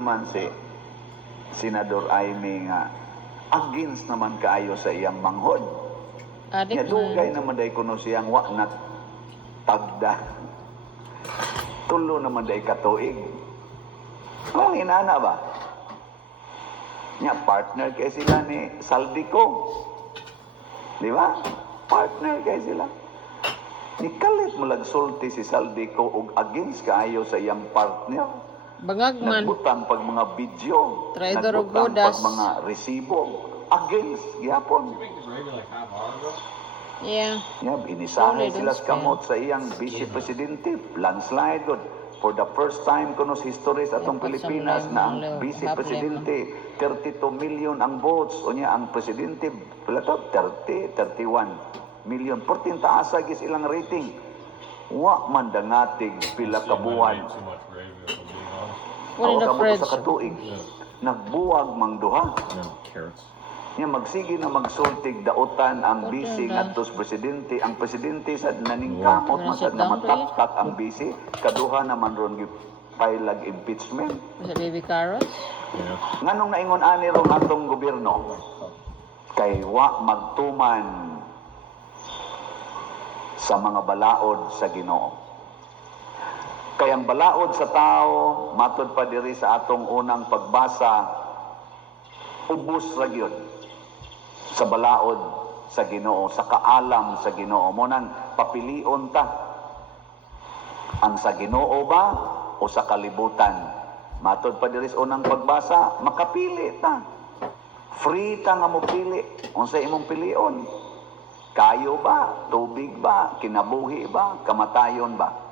man si Senador Aimee nga against naman kaayo sa iyang manghod. Adik Dugay naman day kuno siyang wa na tagda. Tulo naman day katuig. Ang inana ba? Nya partner kay sila ni Saldico. Di ba? Partner kay sila. Nikalit mo sulti si Saldico og against kaayo sa iyang partner. Bangag man. Nagbutang pag mga video, Traidor og nagbutang bodas. pag mga resibo, against, gyapon. Yeah. Nga, inisahay Sorry, sila don't sa kamot sa iyang vice presidente, landslide, good. For the first time kuno sa history sa atong Dapat Pilipinas sa na ang mga vice hapon presidente 32 million ang votes o niya ang presidente pila to 31 million. Portin taasa gis ilang rating. Wa man dangatig pila ka buwan. What in the Awa ka mo fridge? sa katuig. Nagbuwag mang duha. Carrots. Niya magsige na magsultig daotan ang Okay, bisi na. ngadto sa presidente. Ang presidente sad naningkamot man Wanna sad sit na down, mataktak ang bisi. Kaduha naman ron pailag impeachment. Is it baby carrots? Yeah. Nganong naingon ani ron atong gobyerno? Kay wa magtuman sa mga balaod sa Ginoo. Kay ang balaod sa tao, matod pa diri sa atong unang pagbasa, ubos ra gyud sa balaod sa Ginoo, sa kaalam sa Ginoo. Mo nang papilion ta ang sa Ginoo ba o sa kalibutan. Matod pa diri sa unang pagbasa, makapili ta. Free ta nga mo pili. Unsa imong pilion? Kayo ba? Tubig ba? Kinabuhi ba? Kamatayon ba?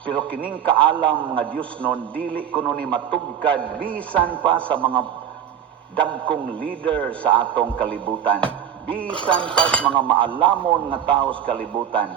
Pero kining kaalam nga Dios non dili kuno ni matugkad bisan pa sa mga dagkong leader sa atong kalibutan. Bisan pa sa mga maalamon nga tao sa kalibutan.